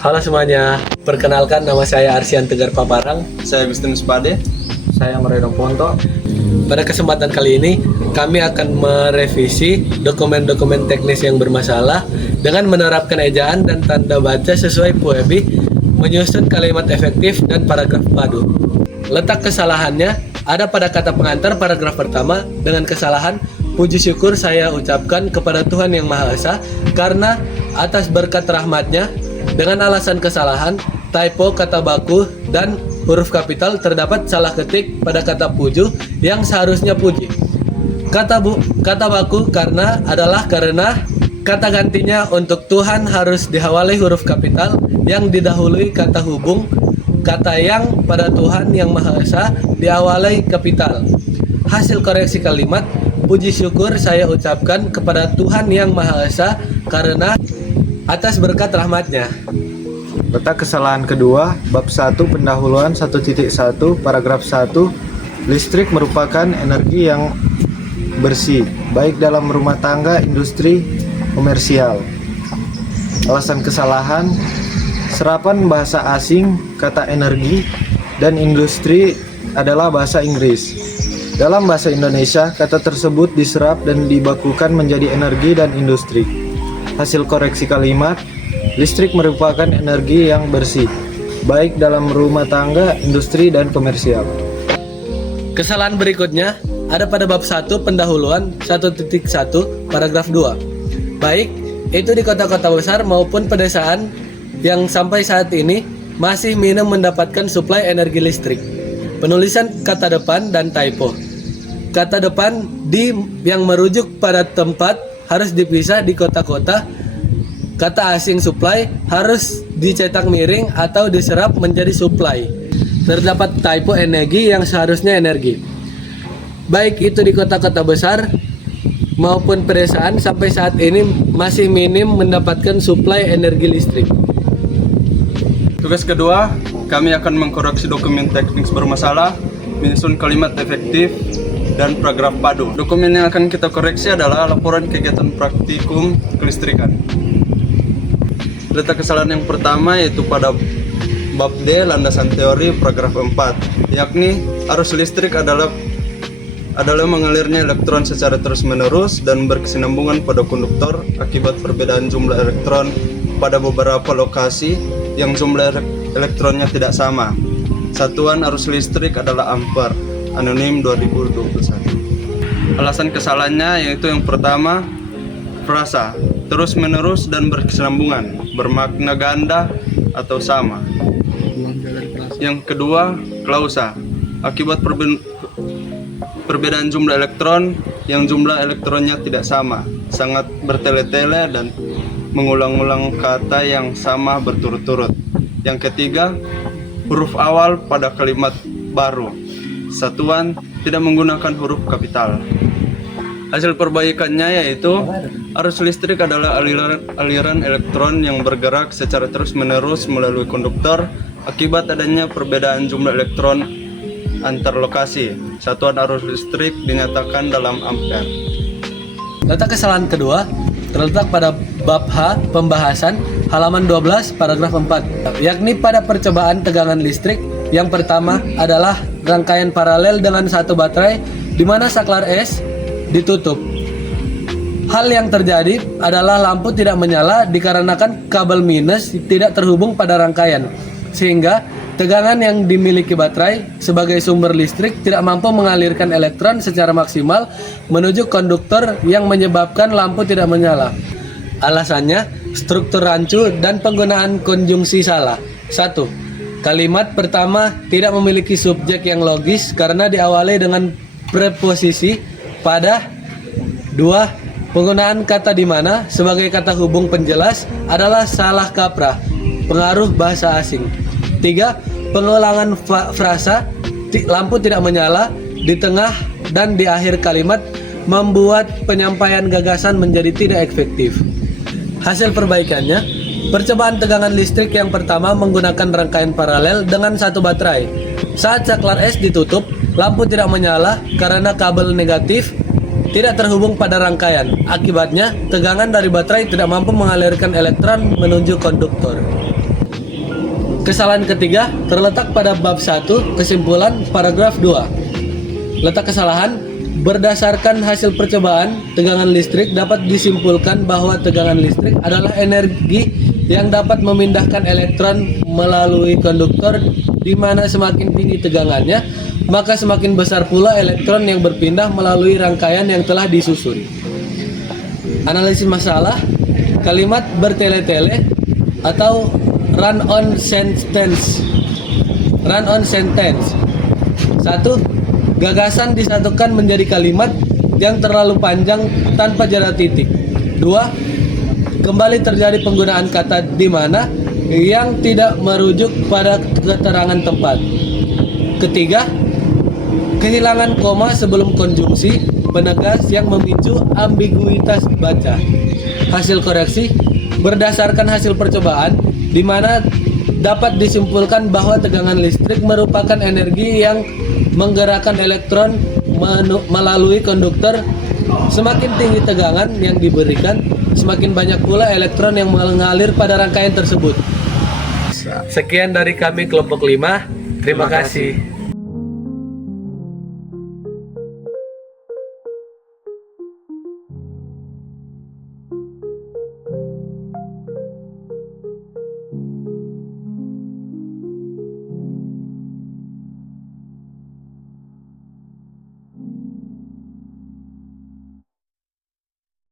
Halo semuanya, perkenalkan nama saya Arsian Tegar Paparang. Saya Agustinus Pade. Saya Meredong Ponto. Pada kesempatan kali ini, kami akan merevisi dokumen-dokumen teknis yang bermasalah dengan menerapkan ejaan dan tanda baca sesuai PUEBI, menyusun kalimat efektif dan paragraf padu. Letak kesalahannya ada pada kata pengantar paragraf pertama dengan kesalahan puji syukur saya ucapkan kepada Tuhan Yang Maha Esa karena atas berkat rahmatnya. Dengan alasan kesalahan, typo kata baku dan huruf kapital terdapat salah ketik pada kata puju yang seharusnya puji. Kata baku karena adalah karena kata gantinya untuk Tuhan harus diawali huruf kapital yang didahului kata hubung. Kata yang pada Tuhan Yang Maha Esa diawali kapital. Hasil koreksi kalimat, puji syukur saya ucapkan kepada Tuhan Yang Maha Esa karena atas berkat rahmatnya. Letak kesalahan kedua, bab 1 pendahuluan 1.1 paragraf 1, listrik merupakan energi yang bersih, baik dalam rumah tangga, industri, komersial. Alasan kesalahan, serapan bahasa asing, kata energi, dan industri adalah bahasa Inggris. Dalam bahasa Indonesia, kata tersebut diserap dan dibakukan menjadi energi dan industri. Hasil koreksi kalimat, listrik merupakan energi yang bersih, baik dalam rumah tangga, industri, dan komersial. Kesalahan berikutnya ada pada bab 1 pendahuluan 1.1 paragraf 2. Baik itu di kota-kota besar maupun pedesaan yang sampai saat ini masih minim mendapatkan suplai energi listrik. Penulisan kata depan dan typo. Kata depan yang merujuk pada tempat harus dipisah di kota-kota. Kata asing supply harus dicetak miring atau diserap menjadi supply. Terdapat typo energi yang seharusnya energi. Baik itu di kota-kota besar maupun pedesaan sampai saat ini masih minim mendapatkan suplai energi listrik. Tugas kedua, kami akan mengkoreksi dokumen teknis bermasalah, menyusun kalimat efektif, dan paragraf padu. Dokumen yang akan kita koreksi adalah laporan kegiatan praktikum kelistrikan. Letak kesalahan yang pertama yaitu pada bab D landasan teori paragraf 4, yakni arus listrik adalah mengalirnya elektron secara terus-menerus dan berkesinambungan pada konduktor akibat perbedaan jumlah elektron pada beberapa lokasi yang jumlah elektronnya tidak sama. Satuan arus listrik adalah ampere, anonim 2021. Alasan kesalahannya yaitu yang pertama, frasa terus-menerus dan berkesinambungan, bermakna ganda atau sama. Yang kedua, klausa akibat perbedaan jumlah elektron yang jumlah elektronnya tidak sama, sangat bertele-tele dan mengulang-ulang kata yang sama berturut-turut. Yang ketiga, huruf awal pada kalimat baru. Satuan tidak menggunakan huruf kapital. Hasil perbaikannya yaitu arus listrik adalah aliran elektron yang bergerak secara terus-menerus melalui konduktor akibat adanya perbedaan jumlah elektron antar lokasi. Satuan arus listrik dinyatakan dalam ampere. Letak kesalahan kedua terletak pada bab H pembahasan halaman 12 paragraf 4, yakni pada percobaan tegangan listrik. Yang pertama adalah rangkaian paralel dengan satu baterai di mana saklar S ditutup. Hal yang terjadi adalah lampu tidak menyala dikarenakan kabel minus tidak terhubung pada rangkaian, sehingga tegangan yang dimiliki baterai sebagai sumber listrik tidak mampu mengalirkan elektron secara maksimal menuju konduktor yang menyebabkan lampu tidak menyala. Alasannya, struktur rancu dan penggunaan konjungsi salah. 1. Kalimat pertama tidak memiliki subjek yang logis karena diawali dengan preposisi pada. 2. Penggunaan kata di mana sebagai kata hubung penjelas adalah salah kaprah, pengaruh bahasa asing. 3. Pengulangan frasa lampu tidak menyala di tengah dan di akhir kalimat membuat penyampaian gagasan menjadi tidak efektif. Hasil perbaikannya, percobaan tegangan listrik yang pertama menggunakan rangkaian paralel dengan satu baterai. Saat saklar S ditutup, lampu tidak menyala karena kabel negatif tidak terhubung pada rangkaian. Akibatnya, tegangan dari baterai tidak mampu mengalirkan elektron menuju konduktor. Kesalahan ketiga terletak pada bab 1 kesimpulan paragraf 2. Letak kesalahan: berdasarkan hasil percobaan tegangan listrik dapat disimpulkan bahwa tegangan listrik adalah energi yang dapat memindahkan elektron melalui konduktor, di mana semakin tinggi tegangannya, maka semakin besar pula elektron yang berpindah melalui rangkaian yang telah disusun. Analisis masalah: kalimat bertele-tele atau run-on sentence. 1. Gagasan disatukan menjadi kalimat yang terlalu panjang tanpa jeda titik. 2. Kembali terjadi penggunaan kata di mana yang tidak merujuk pada keterangan tempat. 3. Kehilangan koma sebelum konjungsi penegas yang memicu ambiguitas baca. Hasil koreksi: berdasarkan hasil percobaan di mana dapat disimpulkan bahwa tegangan listrik merupakan energi yang menggerakkan elektron melalui konduktor. Semakin tinggi tegangan yang diberikan, semakin banyak pula elektron yang mengalir pada rangkaian tersebut. Sekian dari kami kelompok 5. Terima kasih.